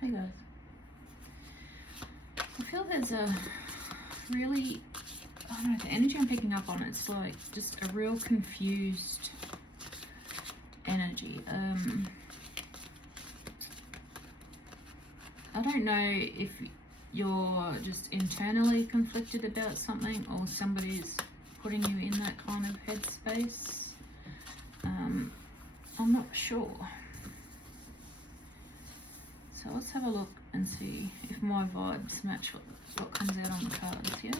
Hey guys. I feel there's a really, I don't know, the energy I'm picking up on, it's like just a real confused energy. I don't know if you're just internally conflicted about something or somebody's putting you in that kind of headspace. I'm not sure. So let's have a look and see if my vibes match what comes out on the cards here.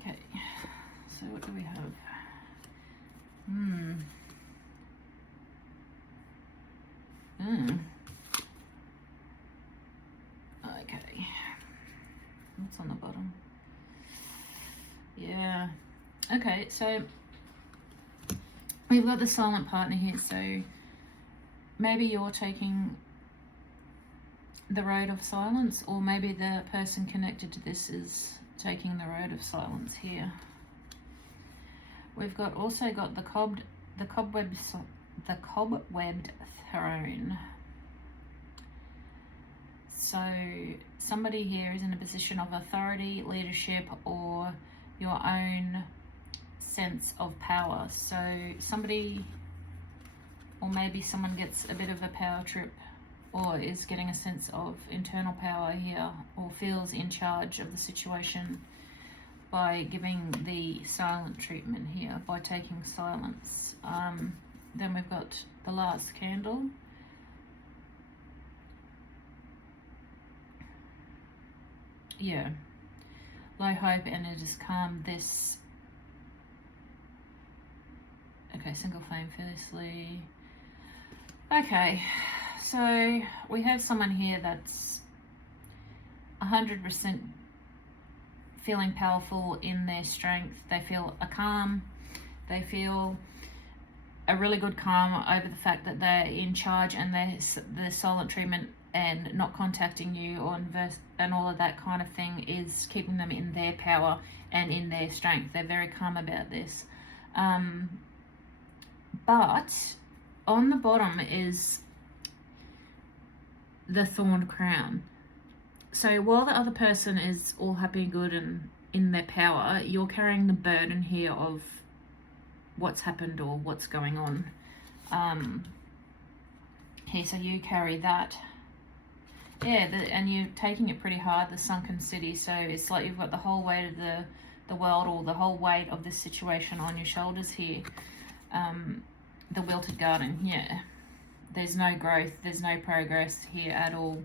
Okay, so what do we have? Okay. What's on the bottom? Yeah. Okay, so we've got the silent partner here, so maybe you're taking the road of silence, or maybe the person connected to this is taking the road of silence here. We've also got the cobwebbed throne. So somebody here is in a position of authority, leadership, or your own sense of power. So somebody, or maybe someone gets a bit of a power trip or is getting a sense of internal power here, or feels in charge of the situation by giving the silent treatment here, by taking silence. Then we've got the last candle. Yeah, low hope, and it is calm. This, okay, single flame fiercely. Okay, so we have someone here that's 100% feeling powerful in their strength. They feel a calm. They feel a really good calm over the fact that they're in charge, and the silent treatment and not contacting you or and all of that kind of thing is keeping them in their power and in their strength. They're very calm about this. But on the bottom is the thorned crown. So while the other person is all happy and good and in their power, you're carrying the burden here of what's happened or what's going on here. So you carry that. Yeah, and you're taking it pretty hard, the sunken city. So it's like you've got the whole weight of the world, or the whole weight of this situation on your shoulders here. The wilted garden, yeah. There's no growth, there's no progress here at all.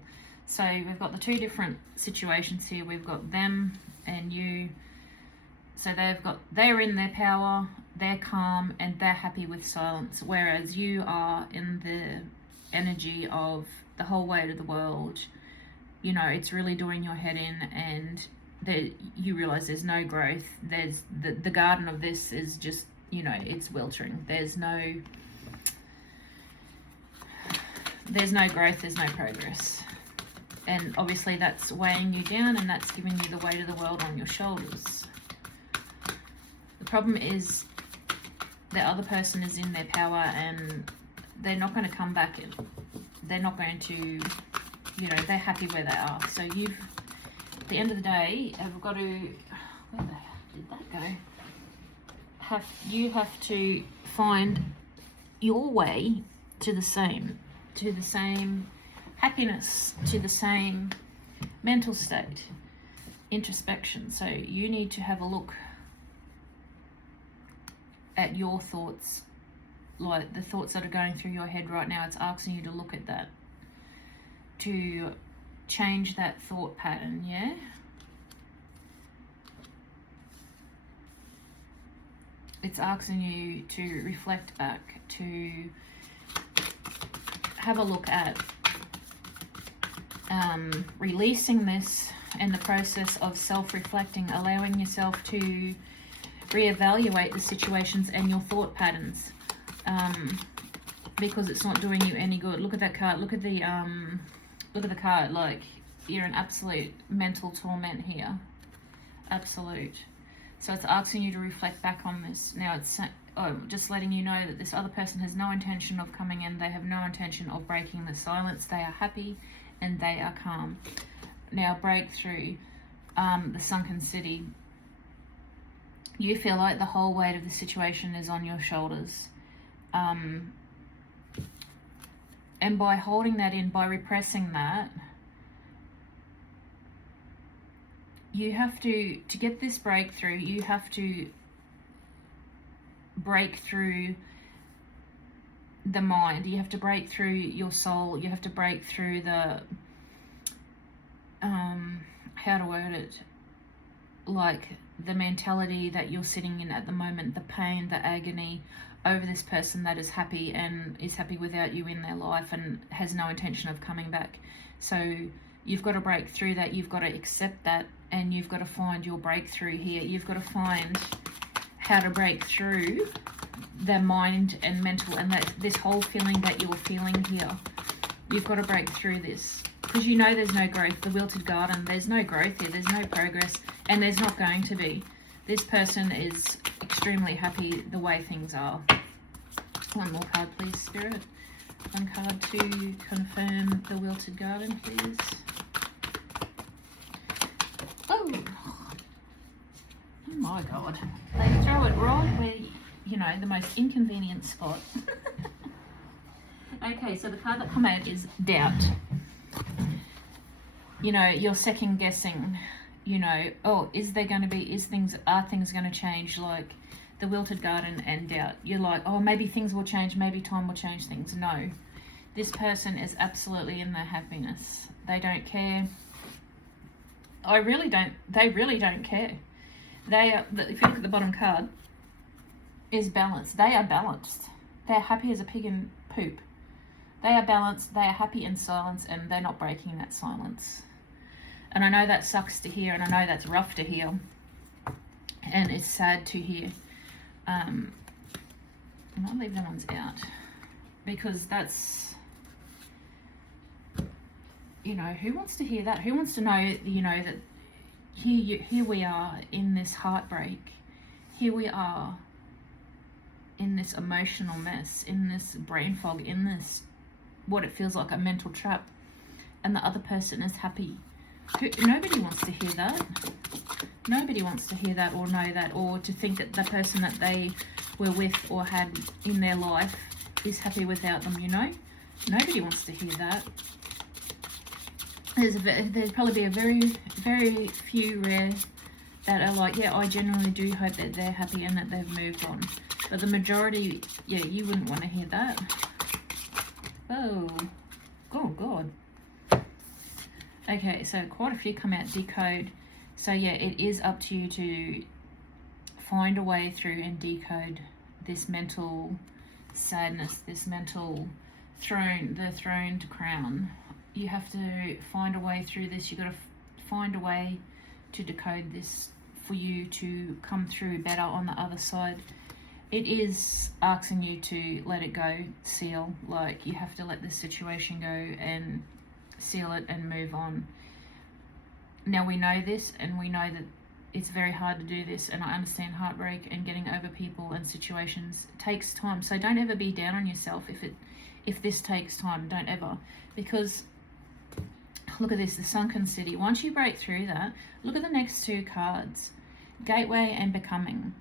So we've got the two different situations here. We've got them and you. So they're in their power, they're calm, and they're happy with silence. Whereas you are in the energy of the whole weight of the world. You know, it's really doing your head in, and you realize there's no growth. There's the garden of this is just, you know, it's wilting. There's no growth, there's no progress. And obviously that's weighing you down, and that's giving you the weight of the world on your shoulders. The problem is the other person is in their power, and they're not going to come back in. They're not going to, you know, they're happy where they are. So at the end of the day, have got to, where the heck did that go? You have to find your way to the same happiness, to the same mental state, introspection. So you need to have a look at your thoughts, like the thoughts that are going through your head right now. It's asking you to look at that, to change that thought pattern, yeah? It's asking you to reflect back, to have a look at releasing this, and the process of self-reflecting, allowing yourself to reevaluate the situations and your thought patterns. because it's not doing you any good. Look at that card. Look at the card. Like, you're in absolute mental torment here. Absolute. So it's asking you to reflect back on this. Now it's just letting you know that this other person has no intention of coming in. They have no intention of breaking the silence. They are happy and they are calm. Now, breakthrough. The sunken city. You feel like the whole weight of the situation is on your shoulders. And by holding that in, by repressing that, you have to get this breakthrough, you have to break through the mind, you have to break through your soul, you have to break through the, how to word it, like the mentality that you're sitting in at the moment, the pain, the agony over this person that is happy and is happy without you in their life and has no intention of coming back. So you've got to break through that, you've got to accept that, and you've got to find your breakthrough here. You've got to find how to break through the mind and mental and that this whole feeling that you're feeling here. You've got to break through this because you know there's no growth. The wilted garden, there's no growth here, there's no progress, and there's not going to be. This person is extremely happy the way things are. One more card, please, Spirit. One card to confirm the wilted garden, please. Oh my God. They throw it right where, you know, the most inconvenient spot. Okay, so the card that come out is doubt. You know, you're second guessing, you know, oh, are things going to change? Like the wilted garden and doubt. You're like, oh, maybe things will change, maybe time will change things. No, this person is absolutely in their happiness. They don't care. They really don't care. They are, if you look at the bottom card, is balance. They are balanced. They're happy as a pig in poop. They are balanced, they are happy in silence, and they're not breaking that silence. And I know that sucks to hear, and I know that's rough to hear, and it's sad to hear. I might leave them ones out, because that's, you know, who wants to hear that? Who wants to know, you know, that here we are in this heartbreak. Here we are in this emotional mess, in this brain fog, in this what it feels like a mental trap, and the other person is happy. Nobody wants to hear that. Nobody wants to hear that or know that, or to think that the person that they were with or had in their life is happy without them, you know? Nobody wants to hear that. There's probably be a very, very few rare that are like, yeah, I genuinely do hope that they're happy and that they've moved on. But the majority, yeah, you wouldn't want to hear that. Oh God. Okay, so quite a few come out, decode. So yeah, it is up to you to find a way through and decode this mental sadness, this mental the throned crown. You have to find a way through this. You've got to find a way to decode this for you to come through better on the other side. It is asking you to let it go, seal. Like, you have to let this situation go and seal it and move on. Now, we know this, and we know that it's very hard to do this, and I understand heartbreak and getting over people and situations takes time. So don't ever be down on yourself if this takes time. Don't ever, because look at this, the sunken city. Once you break through that, look at the next two cards, gateway and becoming.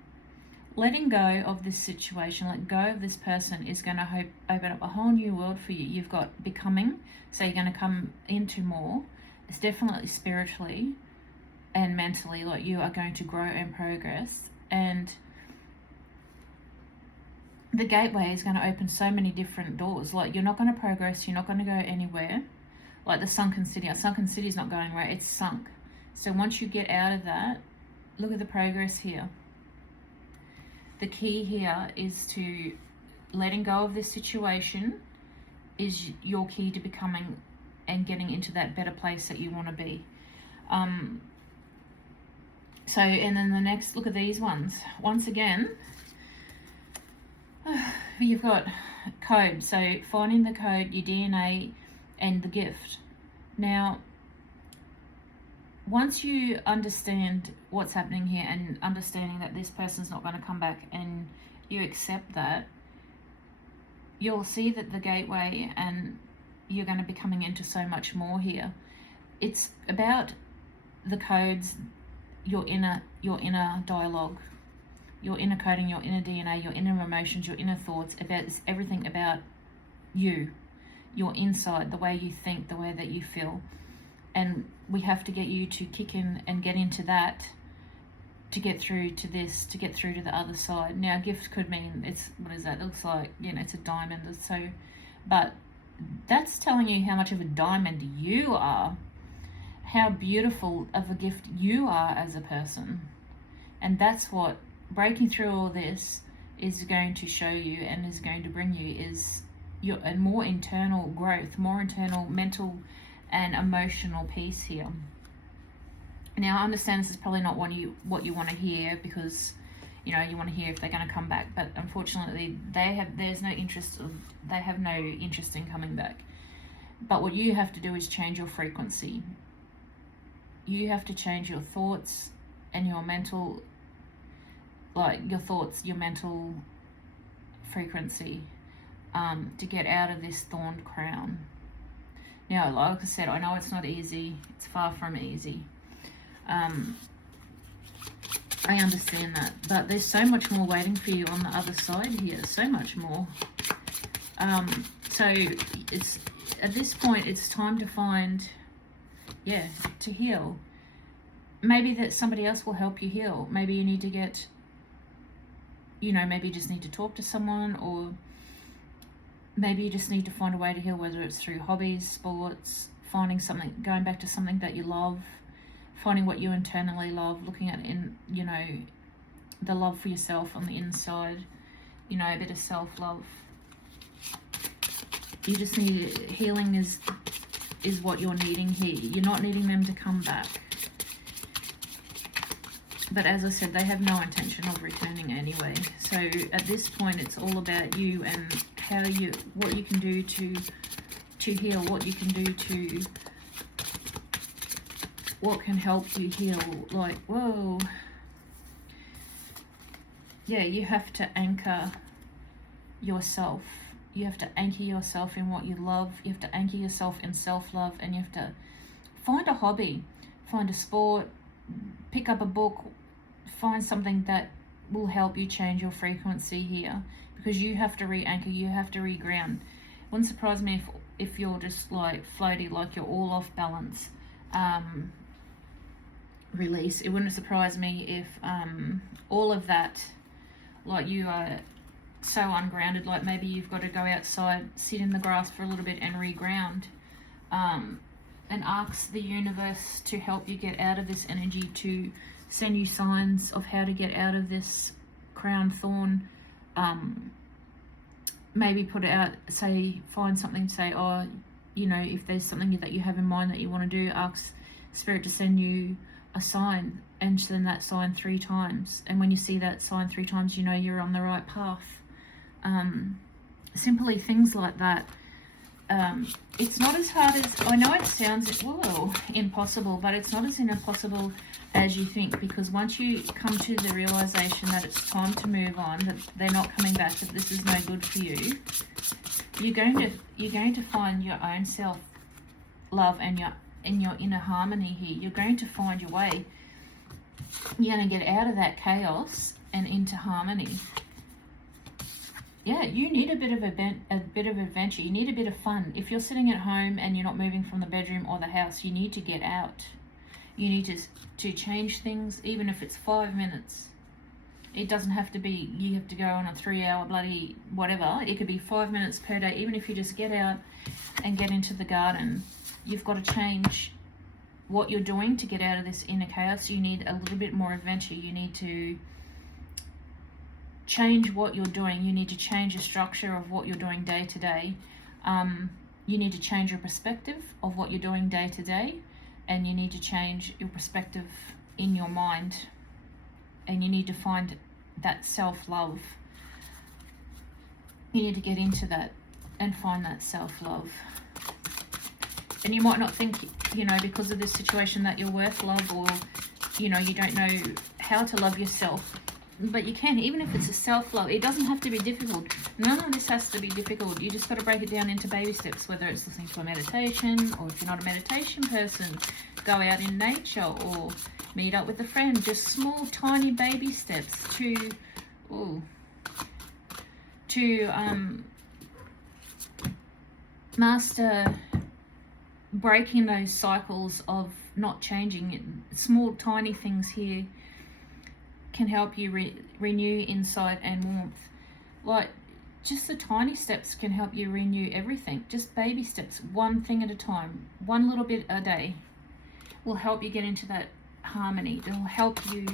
Letting go of this situation, let go of this person is going to open up a whole new world for you. You've got becoming, so you're going to come into more. It's definitely spiritually and mentally, like you are going to grow and progress. And the gateway is going to open so many different doors. Like, you're not going to progress, you're not going to go anywhere. Like the sunken city. A sunken city is not going right, it's sunk. So once you get out of that, look at the progress here. The key here is to letting go of this situation is your key to becoming and getting into that better place that you want to be. So, and then the next, look at these ones. Once again, you've got code. So finding the code, your DNA, and the gift. Now, once you understand what's happening here and understanding that this person's not going to come back, and you accept that, you'll see that the gateway, and you're going to be coming into so much more here. It's about the codes, your inner dialogue, your inner coding, your inner DNA, your inner emotions, your inner thoughts, about everything about you, your inside, the way you think, the way that you feel. And we have to get you to kick in and get into that to get through to this, to get through to the other side. Now, gift could mean it's, what is that? It looks like, you know, it's a diamond. So, but that's telling you how much of a diamond you are, how beautiful of a gift you are as a person. And that's what breaking through all this is going to show you, and is going to bring you, is your a more internal growth, more internal mental and emotional peace here. Now, I understand this is probably not what you want to hear, because you know you want to hear if they're going to come back, but unfortunately they have no interest in coming back. But what you have to do is change your frequency. You have to change your thoughts and your mental, your mental frequency, to get out of this thorned crown. Now, like I said, I know it's not easy. It's far from easy. I understand that, but there's so much more waiting for you on the other side here. So much more. So it's at this point, it's time to find, to heal. Maybe that somebody else will help you heal. Maybe you need to get, maybe you just need to talk to someone, or maybe you just need to find a way to heal, whether it's through hobbies, sports, finding something, going back to something that you love, finding what you internally love, looking at the love for yourself on the inside, a bit of self-love. You just need, healing is what you're needing here. You're not needing them to come back. But as I said, they have no intention of returning anyway. So at this point, it's all about you and what you can do to heal, what you can do what can help you heal. Like, whoa. Yeah, you have to anchor yourself. You have to anchor yourself in what you love. You have to anchor yourself in self-love, and you have to find a hobby, find a sport, pick up a book, find something that will help you change your frequency here, because you have to re-anchor, you have to re-ground. It wouldn't surprise me if you're just like floaty, like you're all off balance. Release. It wouldn't surprise me if all of that, like you are so ungrounded, like maybe you've got to go outside, sit in the grass for a little bit and reground, and ask the universe to help you get out of this energy, to send you signs of how to get out of this crown thorn. Maybe put it out, find something, say, if there's something that you have in mind that you want to do, ask Spirit to send you a sign, and send that sign 3 times. And when you see that sign 3 times, you're on the right path. Simply things like that. It's not as hard as, I know it sounds, impossible, but it's not as impossible as you think, because once you come to the realization that it's time to move on, that they're not coming back, that this is no good for you, you're going to find your own self-love and your inner harmony here. You're going to find your way. You're going to get out of that chaos and into harmony. Yeah, you need a bit of adventure. You need a bit of fun. If you're sitting at home and you're not moving from the bedroom or the house, you need to get out. You need to change things, even if it's 5 minutes. It doesn't have to be, you have to go on a 3-hour bloody whatever. It could be 5 minutes per day. Even if you just get out and get into the garden, you've got to change what you're doing to get out of this inner chaos. You need a little bit more adventure. You need to change what you're doing. You need to change the structure of what you're doing day to day. You need to change your perspective of what you're doing day to day, and you need to change your perspective in your mind, and you need to find that self-love. You need to get into that and find that self-love. And you might not think, you know, because of this situation that you're worth love, or, you know, you don't know how to love yourself. But you can, even if it's a self-love. It doesn't have to be difficult. None of this has to be difficult. You just got to break it down into baby steps, whether it's listening to a meditation, or if you're not a meditation person, go out in nature or meet up with a friend. Just small, tiny baby steps to master breaking those cycles of not changing it. Small, tiny things here can help you renew insight and warmth. Like, just the tiny steps can help you renew everything. Just baby steps, one thing at a time, one little bit a day will help you get into that harmony. It will help you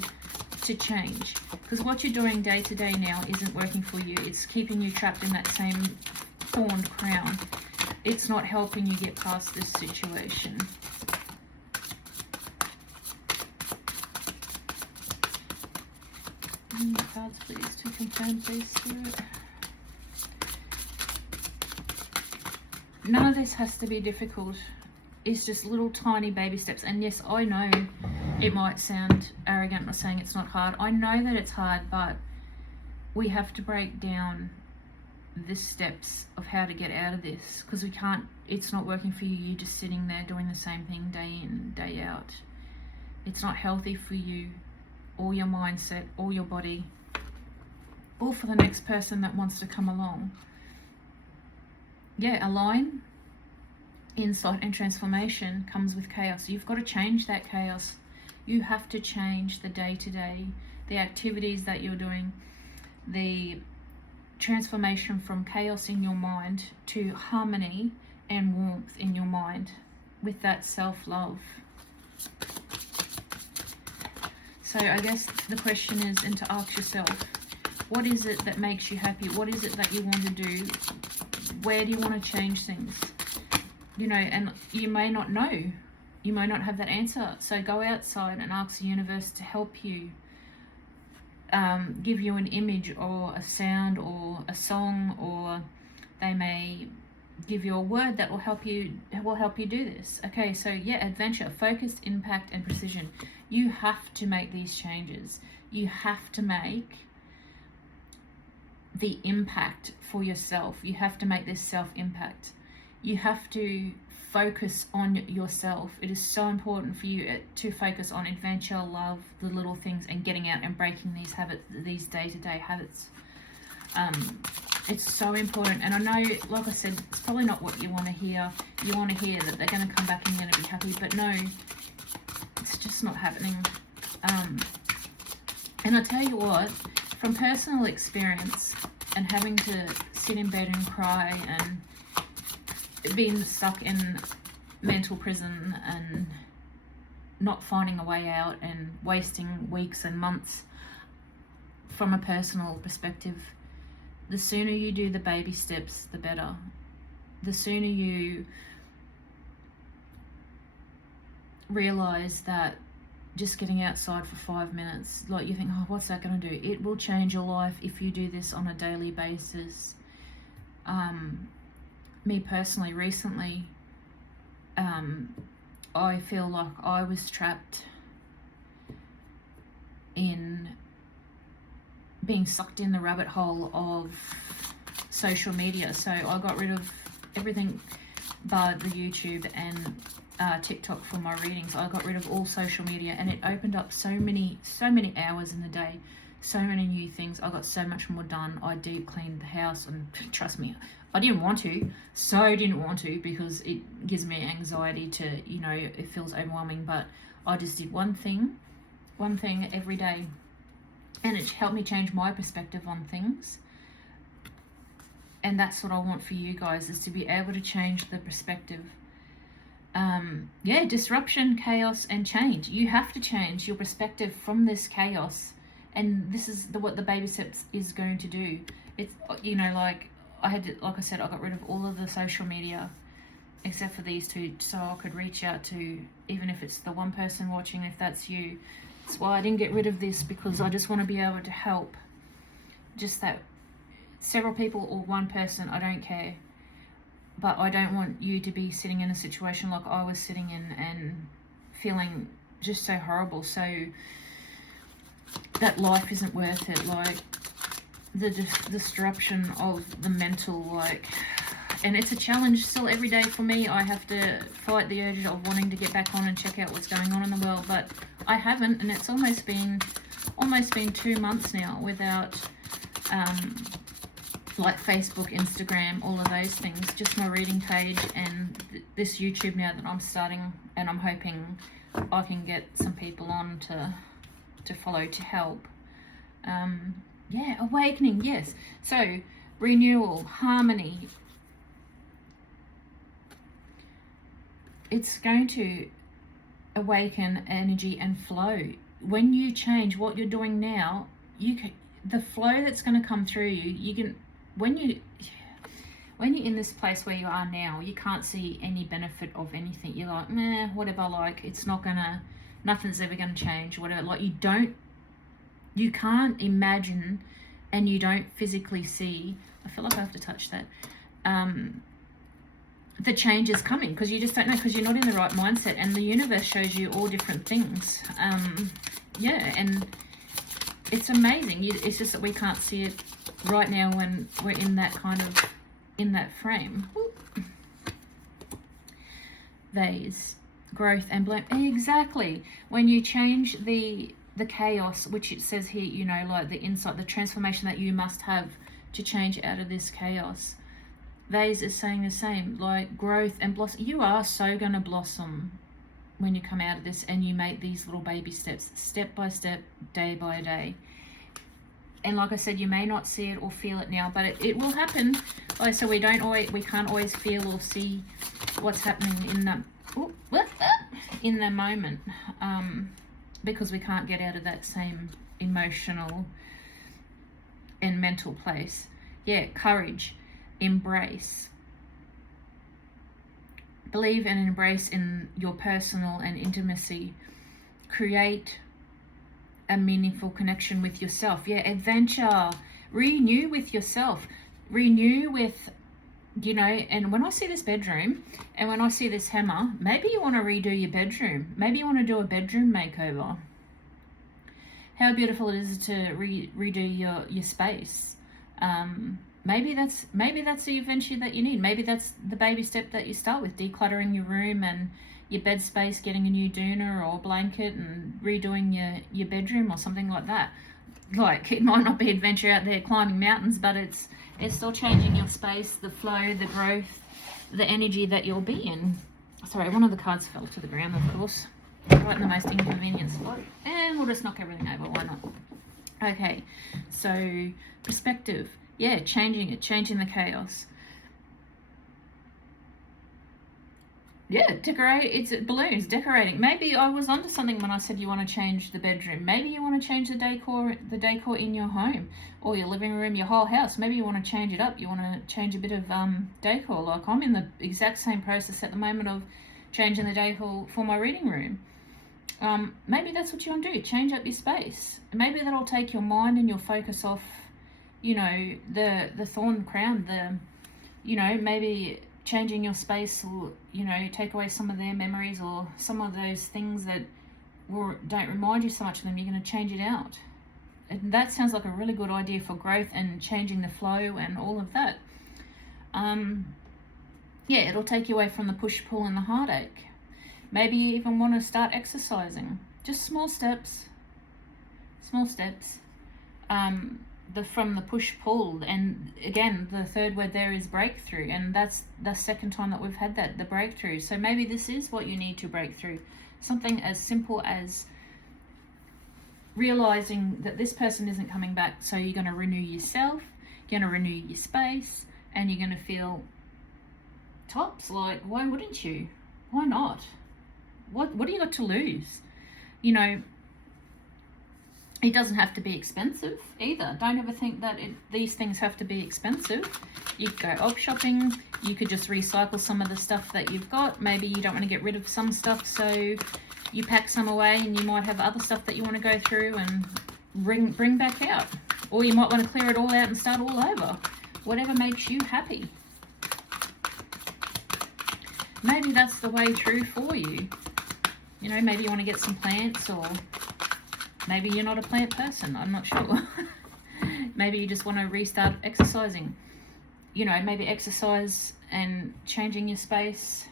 to change, because what you're doing day to day now isn't working for you. It's keeping you trapped in that same thorned crown. It's not helping you get past this situation. Cards, please, to confirm, please, Spirit. None of this has to be difficult. It's just little tiny baby steps. And yes, I know it might sound arrogant by saying it's not hard. I know that it's hard, but we have to break down the steps of how to get out of this, because we can't, it's not working for you. You're just sitting there doing the same thing day in, day out. It's not healthy for you, or your mindset, or your body, or for the next person that wants to come along. Yeah, align. Insight and transformation comes with chaos. You've got to change that chaos. You have to change the day-to-day, the activities that you're doing, the transformation from chaos in your mind to harmony and warmth in your mind with that self-love. So I guess the question is, and to ask yourself, what is it that makes you happy? What is it that you want to do? Where do you want to change things? You know, and you may not know. You may not have that answer. So go outside and ask the universe to help you. Give you an image or a sound or a song, or they may give you a word that will help you do this. Okay, so yeah, adventure, focused, impact, and precision. You have to make these changes. You have to make the impact for yourself. You have to make this self-impact. You have to focus on yourself. It is so important for you to focus on adventure, love, the little things, and getting out and breaking these habits, these day-to-day habits. It's so important. And I know, like I said, it's probably not what you want to hear. You want to hear that they're going to come back and you're going to be happy, but no, it's just not happening. And I tell you what, from personal experience and having to sit in bed and cry and being stuck in mental prison and not finding a way out and wasting weeks and months, from a personal perspective, the sooner you do the baby steps, the better. The sooner you realize that just getting outside for 5 minutes, like you think, oh, what's that going to do? It will change your life if you do this on a daily basis. Me personally, recently, I feel like I was trapped in being sucked in the rabbit hole of social media. So I got rid of everything but the YouTube and TikTok for my readings. I got rid of all social media, and it opened up so many hours in the day, so many new things. I got so much more done. I deep cleaned the house, and trust me, I didn't want to, because it gives me anxiety to, you know, it feels overwhelming, but I just did one thing every day, and it helped me change my perspective on things. And that's what I want for you guys, is to be able to change the perspective. Yeah, disruption, chaos, and change. You have to change your perspective from this chaos, and this is what the baby steps is going to do. It's, you know, like I said, I got rid of all of the social media except for these two, so I could reach out to, even if it's the one person watching, if that's you. That's why I didn't get rid of this, because I just want to be able to help. Just that several people or one person, I don't care. But I don't want you to be sitting in a situation like I was sitting in and feeling just so horrible. So that life isn't worth it. Like the disruption of the mental, like, and it's a challenge still every day for me. I have to fight the urge of wanting to get back on and check out what's going on in the world, but I haven't, and it's almost been 2 months now without like Facebook, Instagram, all of those things, just my reading page and this YouTube now that I'm starting, and I'm hoping I can get some people on to follow to help. Yeah, awakening, yes. So renewal, harmony, it's going to awaken energy and flow. When you change what you're doing now, the flow that's going to come through you can, when you're in this place where you are now, you can't see any benefit of anything. You're like, meh, whatever, like, it's not gonna, nothing's ever gonna change, whatever. Like, you can't imagine, and you don't physically see, I feel like I have to touch that, the change is coming, because you just don't know, because you're not in the right mindset, and the universe shows you all different things. Yeah, and it's amazing. It's just that we can't see it right now when we're in that kind of, in that frame. Vase, growth and bloom. Exactly. When you change the chaos, which it says here, you know, like the insight, the transformation that you must have to change out of this chaos. Vase is saying the same, like growth and blossom. You are so going to blossom when you come out of this, and you make these little baby steps, step by step, day by day. And like I said, you may not see it or feel it now, but it will happen. Like, so we can't always feel or see what's happening in the moment, because we can't get out of that same emotional and mental place. Yeah, courage, embrace. Believe and embrace in your personal and intimacy. Create a meaningful connection with yourself. Yeah, adventure. Renew with yourself. Renew with, you know, and when I see this bedroom and when I see this hammer, maybe you want to redo your bedroom. Maybe you want to do a bedroom makeover. How beautiful it is to redo your space. Maybe that's the adventure that you need. Maybe that's the baby step that you start with, decluttering your room and your bed space, getting a new doona or blanket and redoing your bedroom or something like that. Like, it might not be adventure out there climbing mountains, but it's still changing your space, the flow, the growth, the energy that you'll be in. Sorry, one of the cards fell to the ground, of course. Right in the most inconvenient spot. And we'll just knock everything over, why not? Okay, so perspective. Yeah, changing the chaos. Yeah, decorate. It's balloons, decorating. Maybe I was onto something when I said you want to change the bedroom. Maybe you want to change the decor in your home or your living room, your whole house. Maybe you want to change it up. You want to change a bit of decor. Like, I'm in the exact same process at the moment of changing the decor for my reading room. Maybe that's what you want to do. Change up your space. Maybe that'll take your mind and your focus off, you know, the thorn crown, you know, maybe changing your space will, you know, take away some of their memories or some of those things that don't remind you so much of them. You're going to change it out. And that sounds like a really good idea for growth and changing the flow and all of that. Yeah, it'll take you away from the push, pull and the heartache. Maybe you even want to start exercising. Just small steps. Small steps. From the push-pull, and again, the third word there is breakthrough, and that's the second time that we've had that, the breakthrough. So maybe this is what you need to break through. Something as simple as realizing that this person isn't coming back, so you're going to renew yourself, you're going to renew your space, and you're going to feel tops. Like, why wouldn't you? Why not? What do you got to lose? You know, it doesn't have to be expensive either. Don't ever think that these things have to be expensive. You could go op shopping. You could just recycle some of the stuff that you've got. Maybe you don't want to get rid of some stuff, so you pack some away, and you might have other stuff that you want to go through and bring back out. Or you might want to clear it all out and start all over. Whatever makes you happy. Maybe that's the way through for you. You know, maybe you want to get some plants, or maybe you're not a plant person. I'm not sure. Maybe you just want to restart exercising. You know, maybe exercise and changing your space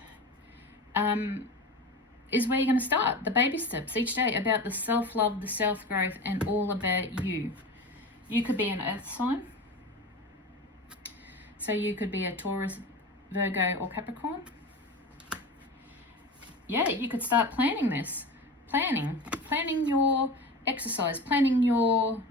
is where you're going to start. The baby steps each day about the self-love, the self-growth, and all about you. You could be an earth sign. So you could be a Taurus, Virgo, or Capricorn. Yeah, you could start planning this. Planning your exercise, planning your,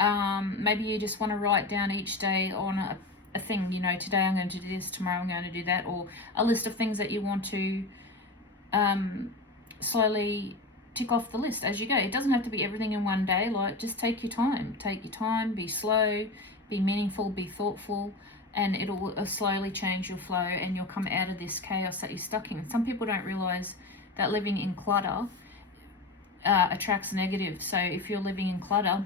maybe you just want to write down each day on a thing, you know, today I'm going to do this, tomorrow I'm going to do that, or a list of things that you want to slowly tick off the list as you go. It doesn't have to be everything in one day. Like, just take your time, be slow, be meaningful, be thoughtful, and it'll slowly change your flow, and you'll come out of this chaos that you're stuck in. Some people don't realize that living in clutter attracts negative. So if you're living in clutter,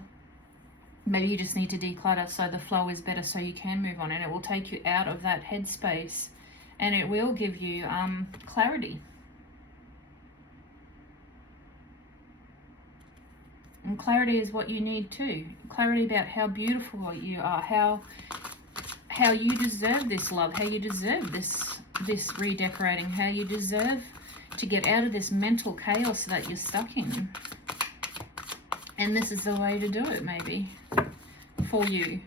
maybe you just need to declutter so the flow is better, so you can move on, and it will take you out of that headspace, and it will give you clarity. And clarity is what you need too. Clarity about how beautiful you are, how you deserve this love, how you deserve this redecorating, how you deserve to get out of this mental chaos that you're stuck in. And this is the way to do it, maybe, for you.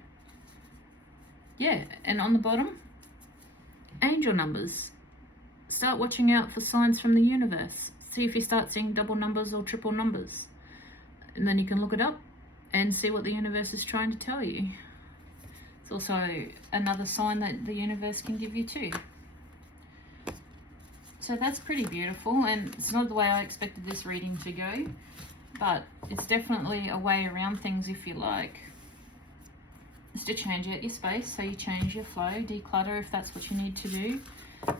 Yeah, and on the bottom, angel numbers. Start watching out for signs from the universe. See if you start seeing double numbers or triple numbers. And then you can look it up and see what the universe is trying to tell you. It's also another sign that the universe can give you too. So that's pretty beautiful, and it's not the way I expected this reading to go, but it's definitely a way around things if you like. It's to change out your space, so you change your flow, declutter if that's what you need to do.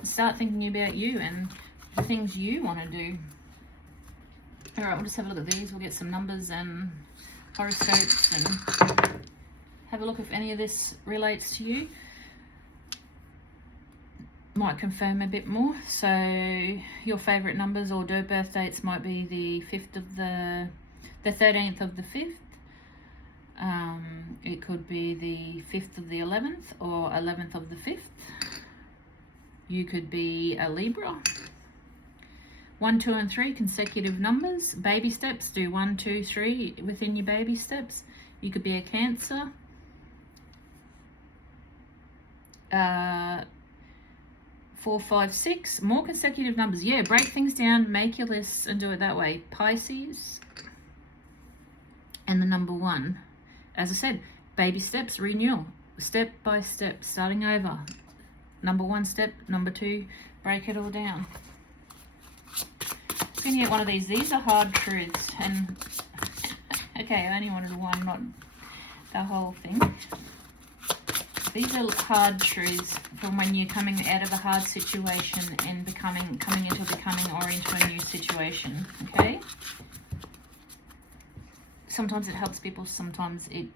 Start thinking about you and the things you want to do. Alright, we'll just have a look at these. We'll get some numbers and horoscopes and have a look if any of this relates to you. Might confirm a bit more. So your favourite numbers or birth dates might be the 5th of the 13th of the 5th. It could be the 5th of the 11th or 11th of the 5th. You could be a Libra. 1, 2, and 3 consecutive numbers. Baby steps, do 1, 2, 3 within your baby steps. You could be a Cancer. 4, 5, 6, more consecutive numbers. Yeah, break things down, make your lists and do it that way. Pisces. And the number 1. As I said, baby steps, renewal. Step by step, starting over. Number 1 step, number 2, break it all down. It's going to get one of these. These are hard truths. And, okay, I only wanted one, not the whole thing. These are hard truths from when you're coming out of a hard situation and coming into becoming or into a new situation, okay? Sometimes it helps people, sometimes it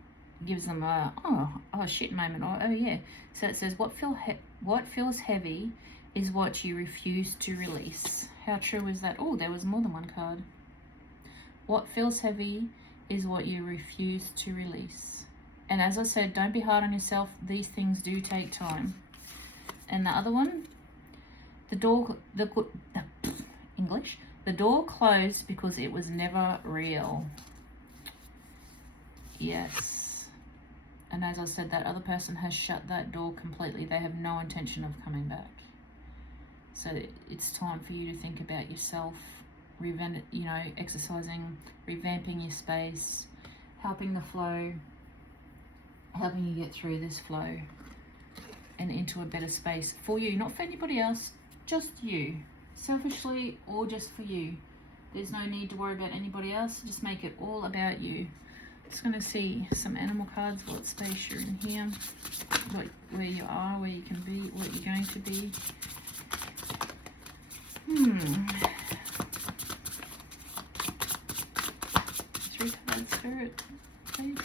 gives them a, oh shit moment, or oh yeah. So it says, what feels heavy is what you refuse to release. How true is that? Oh, there was more than one card. What feels heavy is what you refuse to release. And as I said, don't be hard on yourself. These things do take time. And the other one, the door closed because it was never real. Yes. And as I said, that other person has shut that door completely. They have no intention of coming back. So it's time for you to think about yourself, exercising, revamping your space, helping the flow, helping you get through this flow and into a better space for you, not for anybody else, just you, selfishly or just for you. There's no need to worry about anybody else. Just make it all about you. Just going to see some animal cards, what space you're in here, where you are, where you can be, what you're going to be. 3 cards, Spirit, please.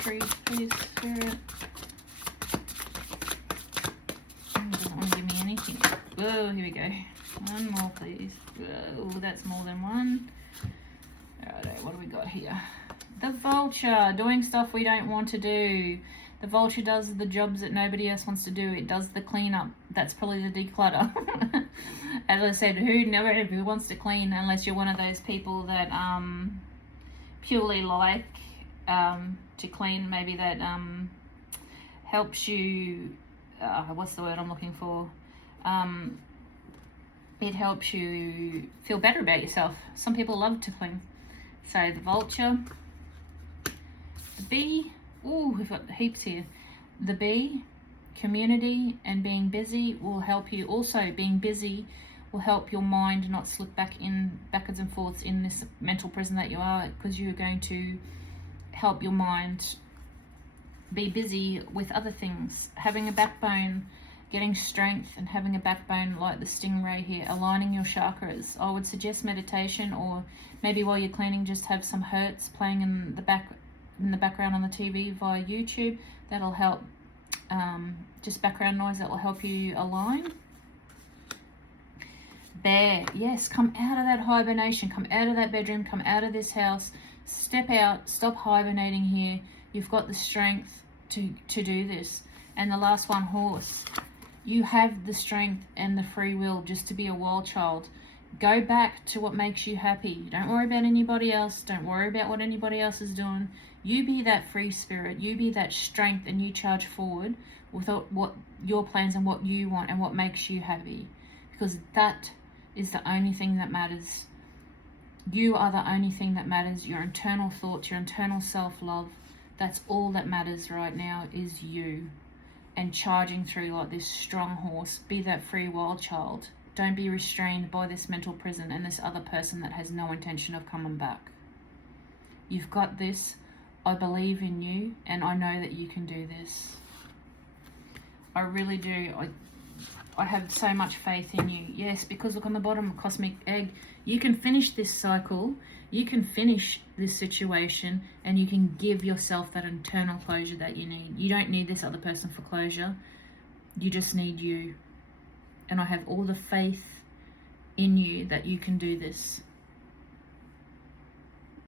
trees, please, Spirit. Doesn't want to give me anything. Whoa, here we go. One more, please. Whoa, that's more than one. Alright, what do we got here? The vulture, doing stuff we don't want to do. The vulture does the jobs that nobody else wants to do. It does the cleanup. That's probably the declutter. As I said, who wants to clean unless you're one of those people that purely like to clean. Maybe that helps you, what's the word I'm looking for? It helps you feel better about yourself. Some people love to clean. So the vulture, the bee, ooh, we've got heaps here. The bee, community, and being busy will help you. Also, being busy will help your mind not slip backwards and forths in this mental prison that you are, because you're going to help your mind be busy with other things. Having a backbone, getting strength, and having a backbone like the stingray here, aligning your chakras. I would suggest meditation, or maybe while you're cleaning, just have some hertz playing in the background on the TV via YouTube. That'll help. Just background noise that will help you align. Bear, yes, come out of that hibernation, come out of that bedroom, come out of this house, step out, stop hibernating here. You've got the strength to do this. And the last one, horse. You have the strength and the free will just to be a wild child. Go back to what makes you happy. Don't worry about anybody else. Don't worry about what anybody else is doing. You be that free spirit. You be that strength, and you charge forward with what your plans and what you want and what makes you happy. Because that is the only thing that matters. You are the only thing that matters. Your internal thoughts, your internal self-love. That's all that matters right now, is you. And charging through like this strong horse. Be that free wild child. Don't be restrained by this mental prison and this other person that has no intention of coming back. You've got this. I believe in you, and I know that you can do this. I really do. I have so much faith in you. Yes, because look on the bottom, cosmic egg. You can finish this cycle. You can finish this situation, and you can give yourself that internal closure that you need. You don't need this other person for closure. You just need you. And I have all the faith in you that you can do this.